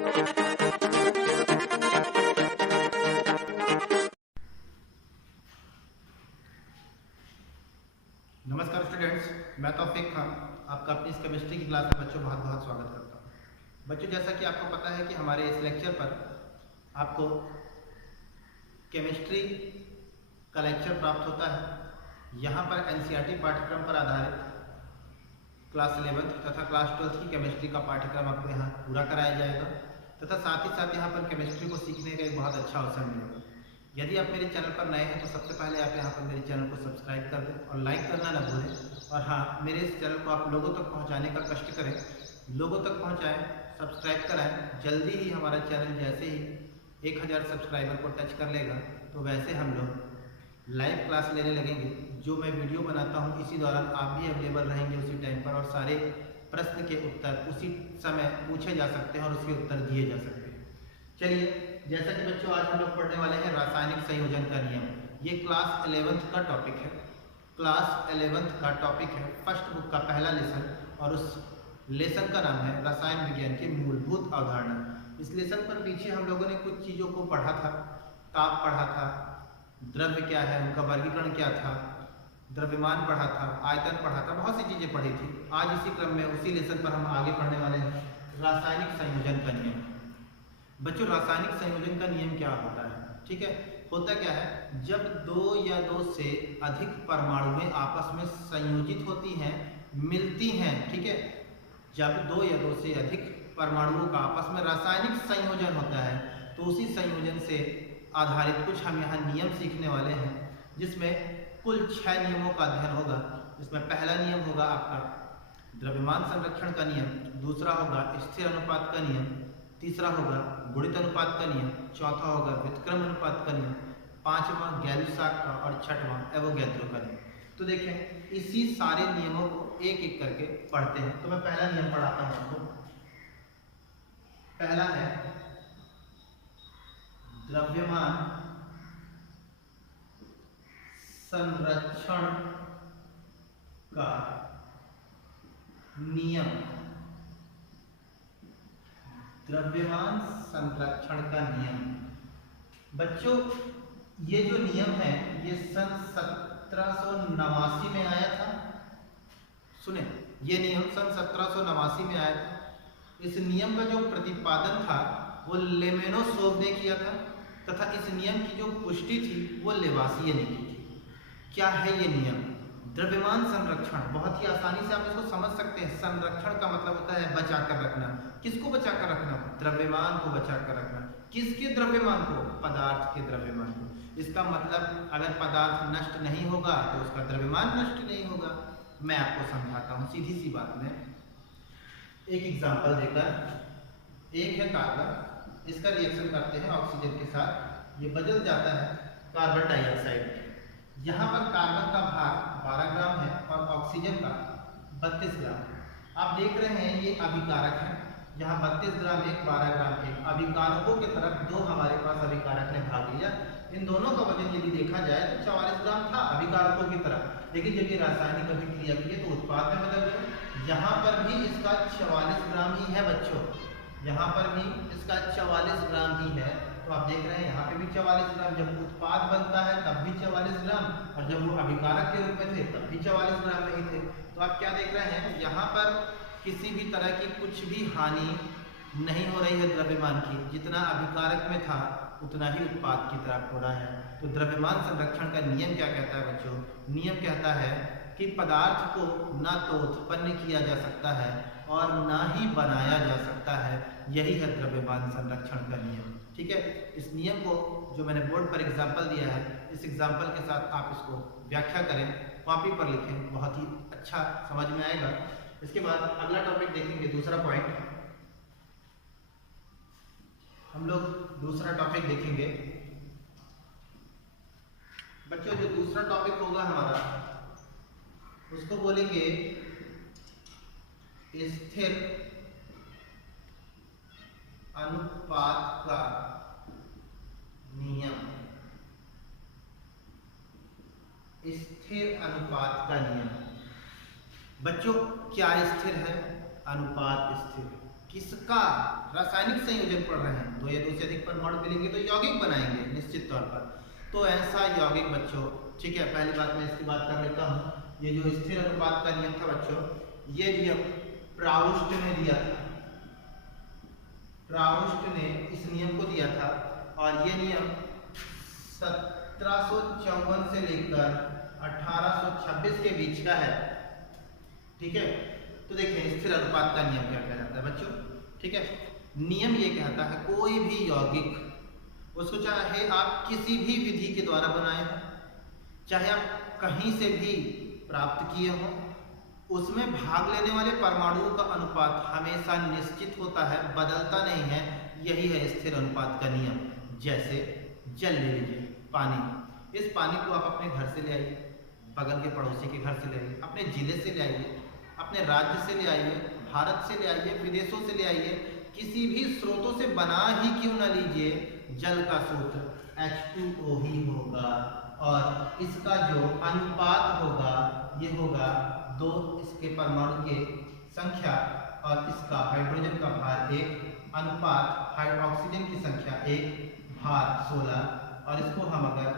नमस्कार स्टूडेंट्स, मैं तौफीक खान आपका अपनी इस केमिस्ट्री की क्लास में बच्चों बहुत बहुत स्वागत करता हूँ। बच्चों, जैसा कि आपको पता है कि हमारे इस लेक्चर पर आपको केमिस्ट्री का लेक्चर प्राप्त होता है। यहाँ पर एनसीईआरटी पाठ्यक्रम पर आधारित क्लास 11 तथा क्लास 12 की केमिस्ट्री का पाठ्यक्रम आपको यहाँ पूरा कराया जाएगा तथा साथ ही साथ यहाँ पर केमिस्ट्री को सीखने का एक बहुत अच्छा अवसर मिलेगा। यदि आप मेरे चैनल पर नए हैं तो सबसे पहले आप यहाँ पर मेरे चैनल को सब्सक्राइब कर दें और लाइक करना ना भूलें। और हाँ, मेरे इस चैनल को आप लोगों तक पहुँचाने का कष्ट करें, लोगों तक पहुँचाएँ, सब्सक्राइब कराएँ। जल्दी ही हमारा चैनल जैसे ही 1000 सब्सक्राइबर को टच कर लेगा तो वैसे हम लोग लाइव क्लास लेने लगेंगे। जो मैं वीडियो बनाता हूँ इसी दौरान आप भी अवेलेबल रहेंगे उसी टाइम पर, और सारे प्रश्न के उत्तर उसी समय पूछे जा सकते हैं और उसके उत्तर दिए जा सकते हैं। चलिए, जैसा कि बच्चों आज हम लोग पढ़ने वाले हैं रासायनिक संयोजन का नियम। ये क्लास 11th का टॉपिक है, क्लास 11th का टॉपिक है, फर्स्ट बुक का पहला लेसन, और उस लेसन का नाम है रसायन विज्ञान की मूलभूत अवधारणा। इस लेसन पर पीछे हम लोगों ने कुछ चीज़ों को पढ़ा था, ताप पढ़ा था, द्रव्य क्या है, उनका वर्गीकरण क्या था, द्रव्यमान पढ़ा था, आयतन पढ़ा था, बहुत सी चीज़ें पढ़ी थी। आज इसी क्रम में उसी लेसन पर हम आगे पढ़ने वाले हैं रासायनिक संयोजन का नियम। बच्चों, रासायनिक संयोजन का नियम क्या होता है? ठीक है, होता क्या है, जब दो या दो से अधिक परमाणुएं आपस में संयोजित होती हैं, मिलती हैं, ठीक है, जब दो या दो से अधिक परमाणुओं का आपस में रासायनिक संयोजन होता है तो उसी संयोजन से आधारित कुछ हम यहाँ नियम सीखने वाले हैं, जिसमें कुल 6 नियमों का अध्ययन होगा। इसमें पहला नियम होगा आपका द्रव्यमान संरक्षण का नियम, दूसरा होगा स्थिर अनुपात का नियम, तीसरा होगा गुणित अनुपात का नियम, चौथा होगा व्युत्क्रम अनुपात का नियम, पांचवा गैलुसाक का और छठवां एवोगैड्रो का नियम। तो देखें, इसी सारे नियमों को एक एक करके पढ़ते हैं। तो मैं पहला नियम पढ़ाता हूं आपको। पहला है द्रव्यमान संरक्षण का नियम। द्रव्यमान संरक्षण का नियम। बच्चों, ये जो नियम है ये सन 1789 में आया था। सुने, ये नियम सन 1789 में आया था। इस नियम का जो प्रतिपादन था वो लोमोनोसोव ने किया था तथा इस नियम की जो पुष्टि थी वो लेवासिए ने की थी। क्या है ये नियम? द्रव्यमान संरक्षण, बहुत ही आसानी से आप इसको समझ सकते हैं। संरक्षण का मतलब होता है बचा कर रखना। किसको बचा कर रखना? द्रव्यमान को बचा कर रखना। किसके द्रव्यमान को? पदार्थ के द्रव्यमान को। इसका मतलब अगर पदार्थ नष्ट नहीं होगा तो उसका द्रव्यमान नष्ट नहीं होगा। मैं आपको समझाता हूँ सीधी सी बात में एक एग्जाम्पल देकर। एक है कार्बन, इसका रिएक्शन करते हैं ऑक्सीजन के साथ, ये बदल जाता है कार्बन डाइऑक्साइड। यहाँ पर कार्बन का भाग 12 ग्राम है और ऑक्सीजन का 32 ग्राम। आप देख रहे हैं ये अभिकारक है, यहाँ 32 ग्राम एक, 12 ग्राम एक। अभिकारकों की तरफ दो हमारे पास अभिकारक ने भाग लिया। इन दोनों का वजन यदि देखा जाए तो 44 ग्राम था अभिकारकों की तरफ, लेकिन जब ये रासायनिक अभिक्रिया की तो उत्पाद में बदल गया। यहाँ पर भी इसका 44 ग्राम ही है बच्चों, यहाँ पर भी इसका 44 ग्राम ही है। तो आप देख रहे हैं यहाँ पे भी 44 ग्राम, जब उत्पाद बनता है तब भी 44 ग्राम, और जब वो अभिकारक के रूप में थे तब भी 44 ग्राम नहीं थे। तो आप क्या देख रहे हैं, यहाँ पर किसी भी तरह की कुछ भी हानि नहीं हो रही है द्रव्यमान की। जितना अभिकारक में था उतना ही उत्पाद की तरफ हो रहा है। तो द्रव्यमान संरक्षण का नियम क्या कहता है बच्चों? नियम कहता है कि पदार्थ को ना तो उत्पन्न किया जा सकता है और ना ही बनाया जा सकता है। यही है द्रव्यमान संरक्षण का नियम। ठीक है, इस नियम को जो मैंने बोर्ड पर एग्जाम्पल दिया है, इस एग्जाम्पल के साथ आप इसको व्याख्या करें, कॉपी पर लिखें, बहुत ही अच्छा समझ में आएगा। इसके बाद अगला टॉपिक देखेंगे, दूसरा पॉइंट हम लोग दूसरा टॉपिक देखेंगे। बच्चों, जो दूसरा टॉपिक होगा हमारा उसको बोलेंगे स्थिर अनुपात का नियम। स्थिर अनुपात का नियम। बच्चों, क्या स्थिर है? अनुपात स्थिर। किसका रासायनिक संयोजन पढ़ रहे हैं, 2 या 2 से अधिक परमाणु मिलेंगे तो यौगिक बनाएंगे निश्चित तौर पर। तो ऐसा यौगिक बच्चों, ठीक है, पहली बात मैं इसकी बात कर लेता हूँ। ये जो स्थिर अनुपात का नियम था बच्चों, ये नियम प्राउस्ट ने दिया था। प्राउस्ट ने इस नियम को दिया था और ये नियम 1754 से लेकर 1826 के बीच का है, ठीक है। तो देखिए स्थिर अनुपात का नियम क्या कहलाता है बच्चों, ठीक है। नियम ये कहता है कोई भी यौगिक, उसको चाहे आप किसी भी विधि के द्वारा बनाए हो, चाहे आप कहीं से भी प्राप्त किए हो, उसमें भाग लेने वाले परमाणुओं का अनुपात हमेशा निश्चित होता है, बदलता नहीं है। यही है स्थिर अनुपात का नियम। जैसे जल ले लीजिए, पानी। इस पानी को आप अपने घर से ले आइए, बगल के पड़ोसी के घर से ले आइए, अपने जिले से ले आइए, अपने राज्य से ले आइए, भारत से ले आइए, विदेशों से ले आइए, किसी भी स्रोतों से बना ही क्यों न लीजिए, जल का सूत्र H2O ही होगा और इसका जो अनुपात होगा ये होगा 2 इसके परमाणु के संख्या और इसका हाइड्रोजन का भार 1 अनुपात ऑक्सीजन की संख्या 1 भार 16 और इसको हम अगर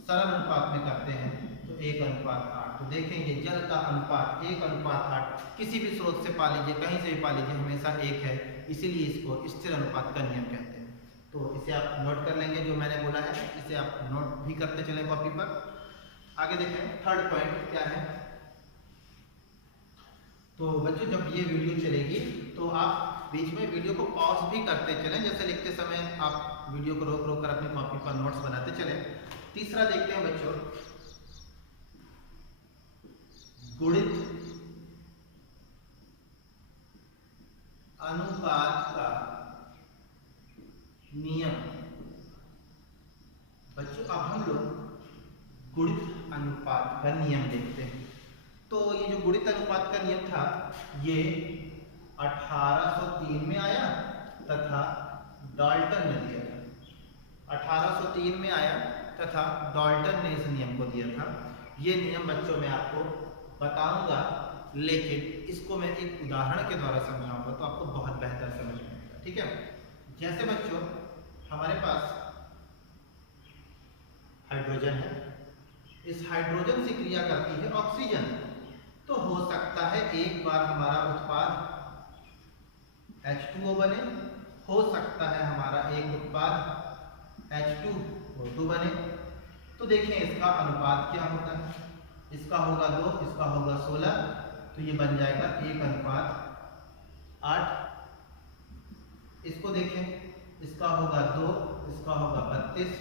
सरल अनुपात में करते हैं तो 1:8। तो देखेंगे जल का अनुपात 1:8 किसी भी स्रोत से पा लीजिए, कहीं से भी पा लीजिए, हमेशा 1 है, इसीलिए इसको स्थिर अनुपात का नियम कहते हैं। तो इसे आप नोट कर लेंगे, जो मैंने बोला है इसे आप नोट भी करते चलें कॉपी पर। आगे देखें थर्ड पॉइंट क्या है। तो बच्चों जब ये वीडियो चलेगी तो आप बीच में वीडियो को पॉज भी करते चलें, जैसे लिखते समय आप वीडियो को रोक रोक कर अपनी कॉपी पर नोट्स बनाते चलें। तीसरा देखते हैं बच्चों, गुणित अनुपात का नियम। बच्चों अब हम लोग गुणित अनुपात का नियम देखते हैं। तो ये जो गुणित अनुपात का नियम था ये 1803 में आया तथा डाल्टन ने दिया था। 1803 में आया तथा डाल्टन ने इस नियम को दिया था। ये नियम बच्चों मैं आपको बताऊंगा, लेकिन इसको मैं एक उदाहरण के द्वारा समझाऊंगा तो आपको बहुत बेहतर समझ में आएगा, ठीक है। जैसे बच्चों हमारे पास हाइड्रोजन है, इस हाइड्रोजन से क्रिया करती है ऑक्सीजन, तो हो सकता है एक बार हमारा उत्पाद H2O बने, हो सकता है हमारा एक उत्पाद H2O2 बने। तो देखें इसका अनुपात क्या होता है, इसका होगा 2, इसका होगा 16, तो ये बन जाएगा 1:8। इसको देखें, इसका होगा 2, इसका होगा 32,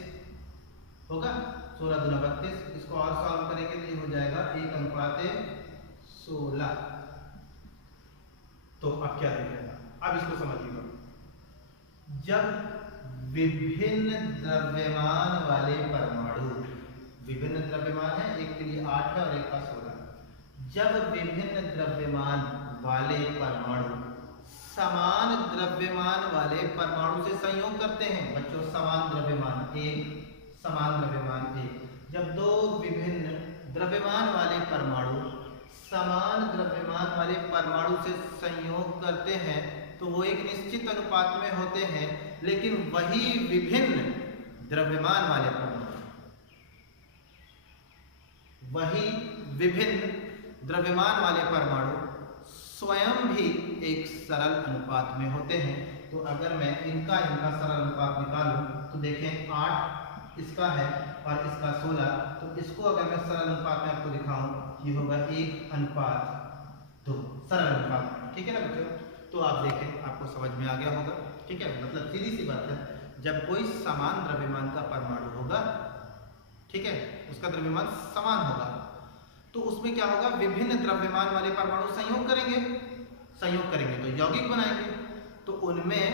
होगा 16 दूना 32। इसको और सॉल्व करेंगे तो ये हो जाएगा 1:16। तो अब क्या दिखेगा, अब इसको समझिएगा। जब विभिन्न द्रव्यमान वाले परमाणु, विभिन्न द्रव्यमान है, एक के लिए 8 है और एक का 16, जब विभिन्न द्रव्यमान वाले परमाणु समान द्रव्यमान वाले परमाणु से संयोग करते हैं, बच्चों समान द्रव्यमान 1, समान द्रव्यमान 1, जब 2 विभिन्न द्रव्यमान वाले परमाणु समान द्रव्यमान वाले परमाणु से संयोग करते हैं तो वो एक निश्चित अनुपात में होते हैं, लेकिन वही विभिन्न द्रव्यमान वाले परमाणु, वही विभिन्न द्रव्यमान वाले परमाणु स्वयं भी एक सरल अनुपात में होते हैं। तो अगर मैं इनका सरल अनुपात निकालूं तो देखें 8 इसका है और इसका 16, तो इसको अगर मैं सरल अनुपात में आपको दिखाऊं ये होगा 1:2 सरल अनुपात, ठीक है ना बच्चों। तो आप देखें आपको समझ में आ गया होगा, ठीक है। मतलब सीधी सी बात है, जब कोई समान द्रव्यमान का परमाणु होगा, ठीक है, उसका द्रव्यमान समान होगा तो उसमें क्या होगा, विभिन्न द्रव्यमान वाले परमाणु संयोग करेंगे तो यौगिक बनाएंगे, तो उनमें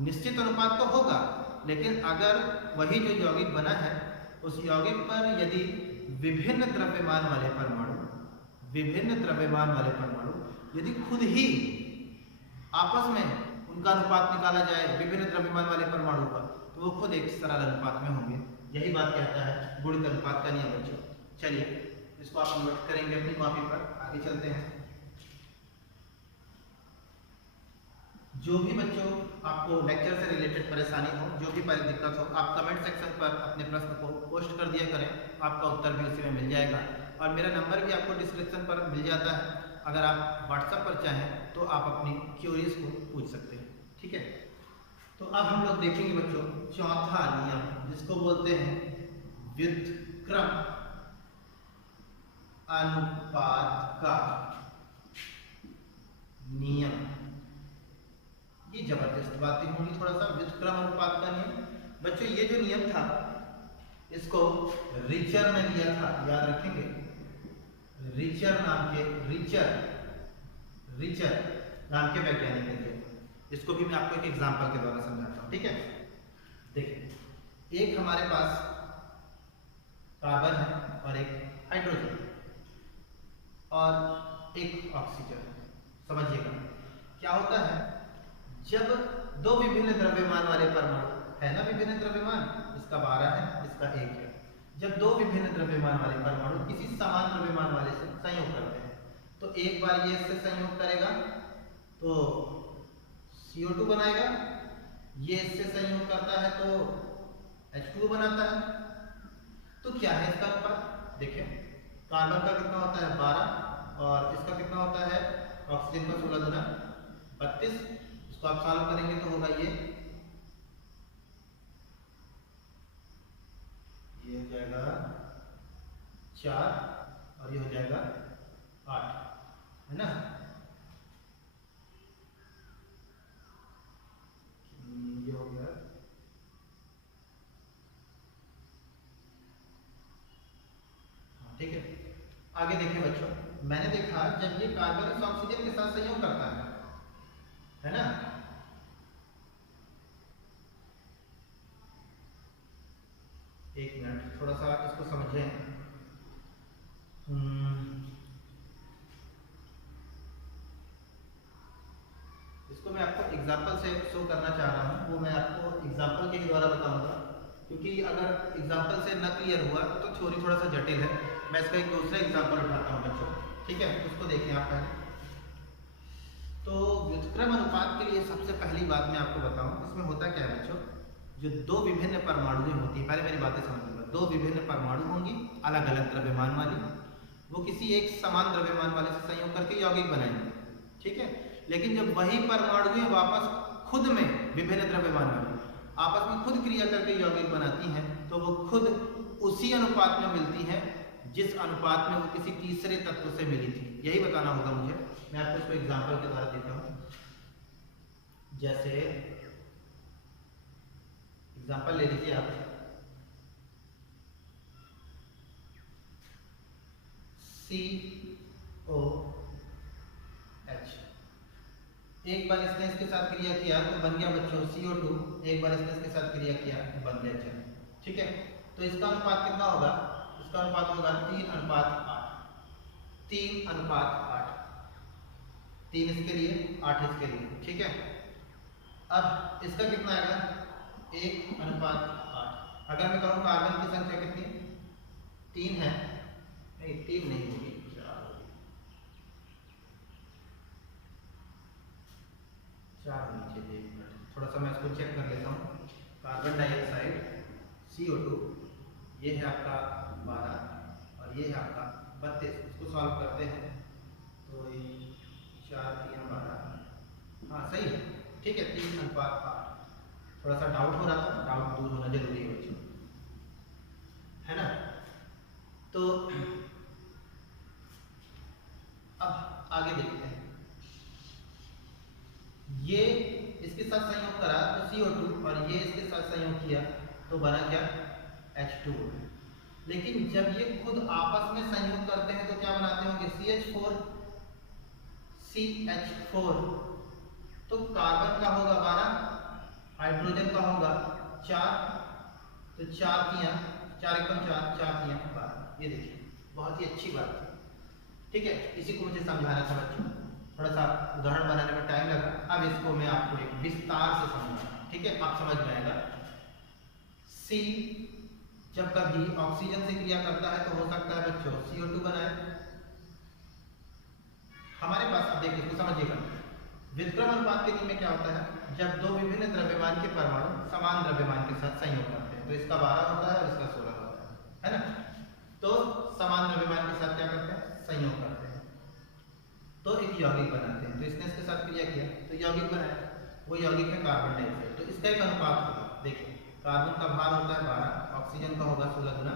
निश्चित अनुपात तो होगा, लेकिन अगर वही जो यौगिक बना है उस यौगिक पर यदि विभिन्न द्रव्यमान वाले परमाणु यदि खुद ही आपस में उनका अनुपात निकाला जाए विभिन्न द्रव्यमान वाले परमाणु का, तो वो खुद एक सरल अनुपात में होंगे। यही बात कहता है गुणित अनुपात का नियम बच्चों। चलिए इसको आप नोट करेंगे अपनी कॉपी पर, आगे चलते हैं। जो भी बच्चों आपको लेक्चर से रिलेटेड परेशानी हो, जो भी दिक्कत हो, आप कमेंट सेक्शन पर अपने प्रश्न को पोस्ट कर दिया करें, आपका उत्तर भी उसी में मिल जाएगा। और मेरा नंबर भी आपको डिस्क्रिप्शन पर मिल जाता है, अगर आप व्हाट्सएप पर चाहें तो आप अपनी क्यूरीज को पूछ सकते हैं। ठीक है, तो अब हम लोग देखेंगे बच्चों चौथा नियम, जिसको बोलते हैं व्युत्क्रम अनुपात का नियम। ये जबरदस्त बातें होंगी, थोड़ा सा व्युत्क्रम अनुपात का नियम। बच्चों ये जो नियम था इसको रिचर ने दिया था, याद रखेंगे, रिचर नाम के वैज्ञानिक ने दिया। इसको भी मैं आपको एक एग्जांपल के द्वारा समझाता हूं। ठीक है, देखिए एक हमारे पास कार्बन है और एक हाइड्रोजन और एक ऑक्सीजन है। समझिएगा क्या होता है, जब दो विभिन्न द्रव्यमान वाले परमाणु है ना, विभिन्न द्रव्यमान, इसका 12 है, इसका 1 है। जब दो विभिन्न द्रव्यमान वाले परमाणु किसी समान द्रव्यमान वाले से संयोग करते हैं, तो एक बार ये इससे संयोग करेगा तो CO2 बनाएगा, ये इससे संयोग करता है तो H2O बनाता है। तो क्या है इसका अनुपात, देखिए कार्बन का कितना होता है 12 और इसका कितना होता है ऑक्सीजन का 16 गुना 32। इसको आप सॉल्व करेंगे तो होगा ये हो जाएगा 4 और ये हो जाएगा 8, है ना। ये हो गया, ठीक है। आगे देखिए बच्चों, मैंने देखा जब ये कार्बन इस ऑक्सीजन के साथ संयोग करता है ना, एक मिनट थोड़ा सा इसको समझें। इसको मैं आपको एग्जांपल से शो करना चाह रहा हूँ, वो मैं आपको एग्जांपल के द्वारा बताऊंगा, क्योंकि अगर एग्जांपल से न क्लियर हुआ तो थ्योरी थोड़ा सा जटिल है। मैं इसका एक दूसरा एग्जांपल उठाता हूँ बच्चों, ठीक है, उसको देखें आप पहले। तो व्युत्क्रम अनुपात के लिए सबसे पहली बात मैं आपको बताऊं, इसमें होता क्या है बच्चों, जो दो विभिन्न परमाणु होती है, पहले मेरी बातें समझिएगा, दो विभिन्न परमाणु होंगी अलग अलग द्रव्यमान वाली, वो किसी एक समान द्रव्यमान वाले से संयोग करके यौगिक बनाएंगे। ठीक है, लेकिन जब वही परमाणुएं वापस खुद में विभिन्न द्रव्यमान वाली आपस में खुद क्रिया करके यौगिक बनाती हैं, तो वो खुद उसी अनुपात में मिलती हैं जिस अनुपात में वो किसी तीसरे तत्व से मिली थी। यही बताना होगा मुझे। मैं आपको इसको एग्जांपल के द्वारा देता हूं। जैसे एग्जांपल ले लीजिए आप, COH, एक बार इसने इसके साथ क्रिया किया तो बन गया बच्चों CO2, एक बार इसने इसके साथ क्रिया किया तो बन गया HCl। ठीक है, तो इसका अनुपात कितना होगा, इसका अनुपात होगा 3:8, 3:8, 3 इसके लिए 8 इसके लिए। ठीक है, अब इसका कितना आएगा 1:8। अगर मैं कहूँ कार्बन की संख्या कितनी 3 है, नहीं 3 नहीं होगी, 4 होनी चाहिए। एक मिनट थोड़ा सा मैं इसको चेक कर लेता हूँ। कार्बन डाइऑक्साइड CO2, ये है आपका 12 और ये है आपका 32। इसको सॉल्व करते हैं तो 4 3 12, हाँ सही है, ठीक है, 3:8। थोड़ा सा डाउट हो रहा था, डाउट दूर होना जरूरी है बच्चों, है ना। तो अब आगे देखते हैं, ये इसके साथ संयोग करा तो CO2 और ये इसके साथ संयोग किया तो बना क्या H2O। लेकिन जब ये खुद आपस में संयोग करते हैं तो क्या बनाते होंगे CH4, CH4। तो कार्बन का होगा 12, हाइड्रोजन का होगा 4, तो 4 3 4 एकम 4, 4 3 12। ये देखिए बहुत ही अच्छी बात है। ठीक है, इसी को मुझे समझाना था बच्चों, थोड़ा सा उदाहरण बनाने में टाइम लगा। अब इसको मैं आपको एक विस्तार से समझाऊंगा, ठीक है, आप समझ में आएगा। C जब कभी ऑक्सीजन से क्रिया करता है तो हो सकता है बच्चों CO2 बनाए। हमारे पास अब देखिए, इसको समझिएगा, व्युत्क्रम अनुपात के नियम में क्या होता है, जब दो विभिन्न द्रव्यमान के परमाणु समान द्रव्यमान के साथ संयोग करते हैं, तो इसका 12 होता है और इसका 16 होता है ना। तो समान द्रव्यमान के साथ क्या करते हैं, संयोग करते हैं, तो एक यौगिक बनाते हैं। तो इसने इसके साथ क्रिया किया तो यौगिक बनाया, वो यौगिक है कार्बन डाइऑक्साइड। तो इसका एक अनुपात होगा, देखिए कार्बन का भार होता है 12, ऑक्सीजन का होगा 16 गुना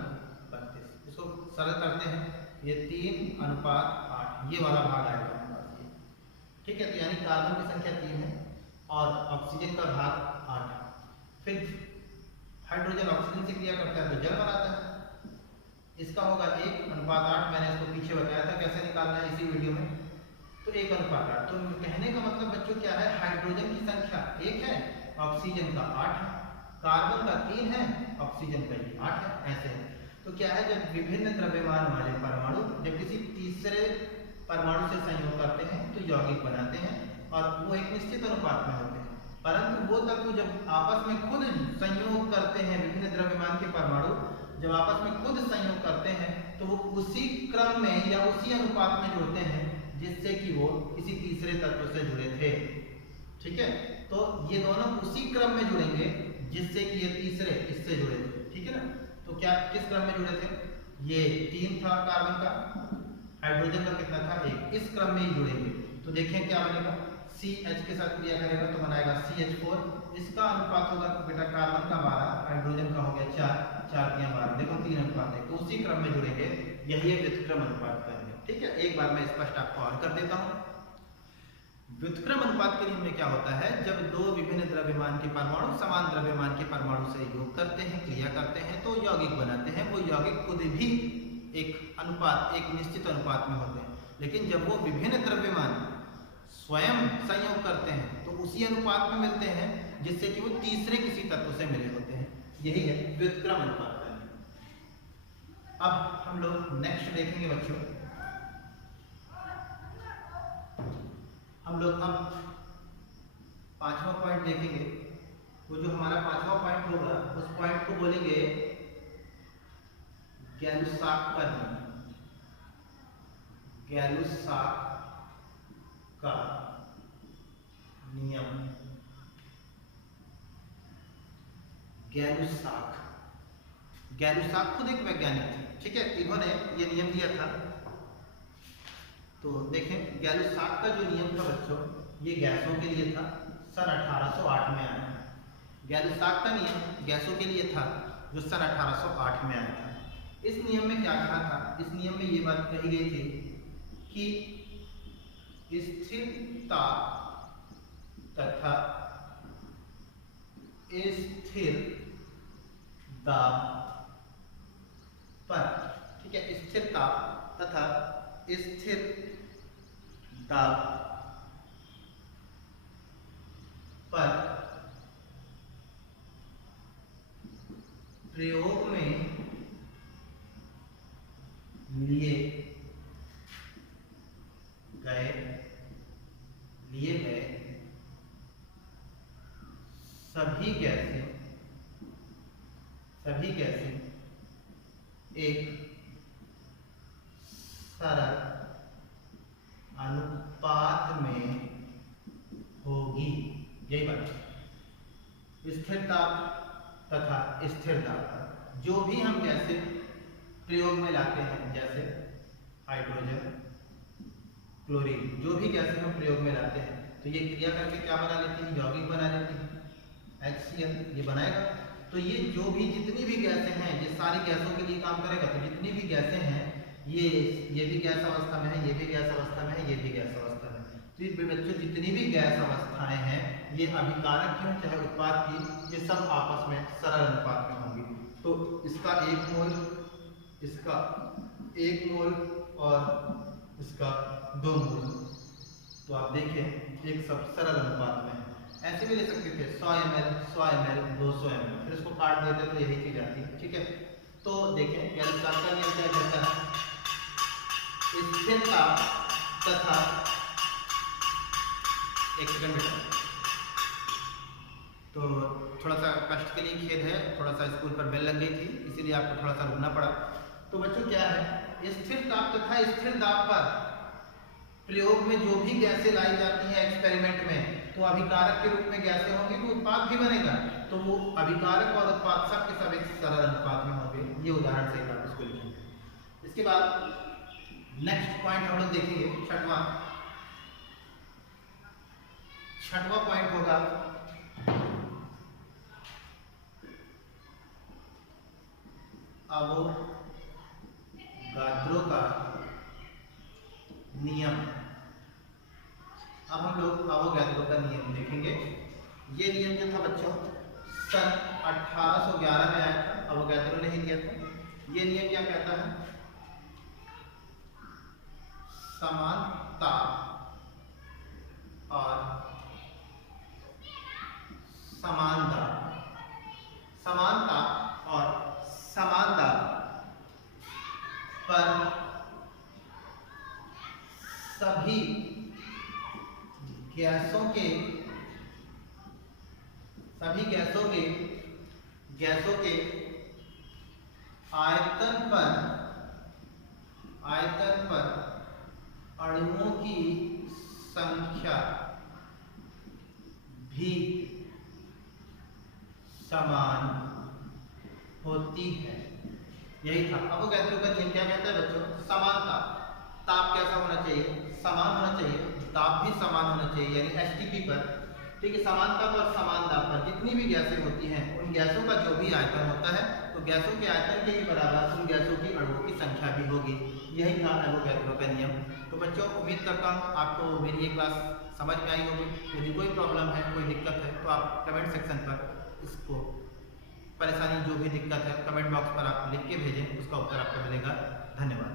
32। इसको सरल करते हैं, ये 3:8 ये वाला भाग आएगा हमारे पास ये, ठीक है। तो यानी कार्बन की संख्या 3 है और ऑक्सीजन का भाग 8। फिर हाइड्रोजन ऑक्सीजन से क्रिया करता है तो जल बनाता है, इसका होगा 1:8। मैंने इसको पीछे बताया था कैसे निकालना है इसी वीडियो में। तो 1:8। तो कहने का मतलब बच्चों क्या है, हाइड्रोजन की संख्या 1 है, ऑक्सीजन का 8 है, कार्बन का 3 है, ऑक्सीजन का 8 है, ऐसे है। तो क्या है, जब विभिन्न द्रव्यमान वाले परमाणु जब किसी तीसरे परमाणु से संयोग करते हैं तो यौगिक बनाते हैं और वो एक निश्चित अनुपात में होते हैं। परंतु वो तत्व जब आपस में खुद संयोग करते हैं, विभिन्न द्रव्यमान के परमाणु जब आपस में खुद संयोग करते हैं तो वो उसी क्रम में या उसी अनुपात में जुड़ते हैं जिससे कि वो किसी तीसरे तत्व से जुड़े थे, ठीक है। तो ये दोनों उसी क्रम में जुड़ेंगे जिससे कि ये तीसरे इससे जुड़े थे, ठीक है ना। तो क्या किस क्रम में जुड़े थे, ये 3 था कार्बन का, हाइड्रोजन का कितना था 1, इस क्रम में ही जुड़ेंगे। तो देखें क्या बनेगा, CH के साथ क्रिया करेगा तो बनाएगा CH4, इसका अनुपात होगा बेटा कार्बन का 12, हाइड्रोजन का हो गया 4, 4 × 12, देखो 3 अनुपात है, तो उसी क्रम में जुड़ेंगे, यही है व्युत्क्रम अनुपात का नियम, ठीक है। एक बार मैं स्पष्ट आपको और कर देता हूँ। व्युत्क्रम अनुपात के नियम में क्या होता है, जब दो विभिन्न द्रव्यमान के परमाणु समान द्रव्यमान के परमाणु से योग करते हैं, क्रिया करते हैं तो यौगिक बनाते हैं। वो यौगिक खुद भी एक अनुपात, एक निश्चित अनुपात में होते हैं, लेकिन जब वो विभिन्न द्रव्यमान स्वयं संयोग करते हैं तो उसी अनुपात में मिलते हैं जिससे कि वो तीसरे किसी तत्व से मिले होते हैं, यही है व्युत्क्रम अनुपात का नियम। अब हम लोग नेक्स्ट देखेंगे बच्चों, हम लोग अब 5वां पॉइंट देखेंगे। वो जो हमारा 5वां पॉइंट होगा उस पॉइंट को बोलेंगे गैलुसाक का नियम, गैलुसाक का नियम। गैलुसाक, गैलुसाक खुद एक वैज्ञानिक थे, ठीक है, इन्होंने ये नियम दिया था। तो देखें गैलुसाक का जो नियम था बच्चों, ये गैसों के लिए था, सन 1808 में आया था। गैलुसाक का नियम गैसों के लिए था जो सन 1808 में आया था। इस नियम में क्या कहा था, इस नियम में ये बात कही गई थी कि स्थिर ताप तथा स्थिर दाब पर, ठीक है, स्थिर ताप तथा स्थिर दाब पर प्रयोग में लिए गए सभी गैसें एक सरल अनुपात में होगी, यही बात। स्थिर ताप तथा स्थिर दाब पर जो भी हम गैसें प्रयोग में लाते हैं, जैसे हाइड्रोजन, क्लोरीन, जो भी गैसें हम प्रयोग में लाते हैं तो ये क्रिया करके क्या बना लेती है, यौगिक बना लेती है, HCl ये बनाएगा। तो ये जो भी जितनी भी गैसें हैं ये सारी गैसों के लिए काम करेगा। तो जितनी भी गैसें हैं ये भी गैस अवस्था में है, ये भी गैस अवस्था में है, ये भी गैस अवस्था में है। तो ये बच्चों जितनी भी गैस अवस्थाएं हैं ये अभिकारक क्यों चाहे उत्पाद की, ये सब आपस में सरल अनुपात में होंगी। तो इसका 1 मोल, इसका 1 मोल और इसका 2 मोल, तो आप देखें एक सब सरल अनुपात में है। ऐसे भी ले सकते थे 100 ml, 100 ml, 200 ml, फिर इसको काट देते तो यही चीज आती है, ठीक है। तो देखें गैलुसाक का नियम क्या कहता है, स्थिर ताप तथा, एक सेकंड बेटा, तो थोड़ा सा कष्ट के लिए खेद है, थोड़ा सा स्कूल पर बेल लग गई थी इसीलिए आपको थोड़ा सा रुकना पड़ा। तो बच्चों क्या है, स्थिर ताप तथा स्थिर दाब पर प्रयोग में जो भी गैसें लाई जाती हैं एक्सपेरिमेंट में, तो अभिकारक के रूप में गैसें होंगी तो उत्पाद भी बनेगा, तो वो अभिकारक और उत्पाद सब के सब एक सरल अनुपात में होंगे। ये उदाहरण से आप इसको लिखेंगे। इसके बाद नेक्स्ट पॉइंट हम लोग देखेंगे, छठवां पॉइंट होगा अवोगाद्रो का नियम। अब हम लोग अवोगाद्रो का नियम देखेंगे। ये नियम जो था बच्चों सन 1811 में आया था, अवोगाद्रो ने ही दिया था। ये नियम क्या कहता है? समानता और समानता, समानता और समानता पर सभी गैसों के आयतन पर अणुओं की संख्या भी समान होती है। यही था अवोगाद्रो का नियम। क्या कहता है बच्चों? समानता, ताप कैसा होना चाहिए? समान होना चाहिए, ताप भी समान होना चाहिए, यानी एसटीपी पर, ठीक है। समानता पर समान दाब पर जितनी भी गैसें होती हैं उन गैसों का जो भी आयतन होता है, तो गैसों के आयतन के ही बराबर उन गैसों की अणुओं की संख्या भी होगी। यही था अवोगाद्रो का नियम। तो बच्चों उम्मीद करता हूँ आपको मेरी ये क्लास समझ में आई होगी। यदि कोई प्रॉब्लम है, कोई दिक्कत है, तो आप कमेंट सेक्शन पर इसको परेशानी जो भी दिक्कत है कमेंट बॉक्स पर आप लिख के भेजें, उसका उत्तर आपको मिलेगा। धन्यवाद।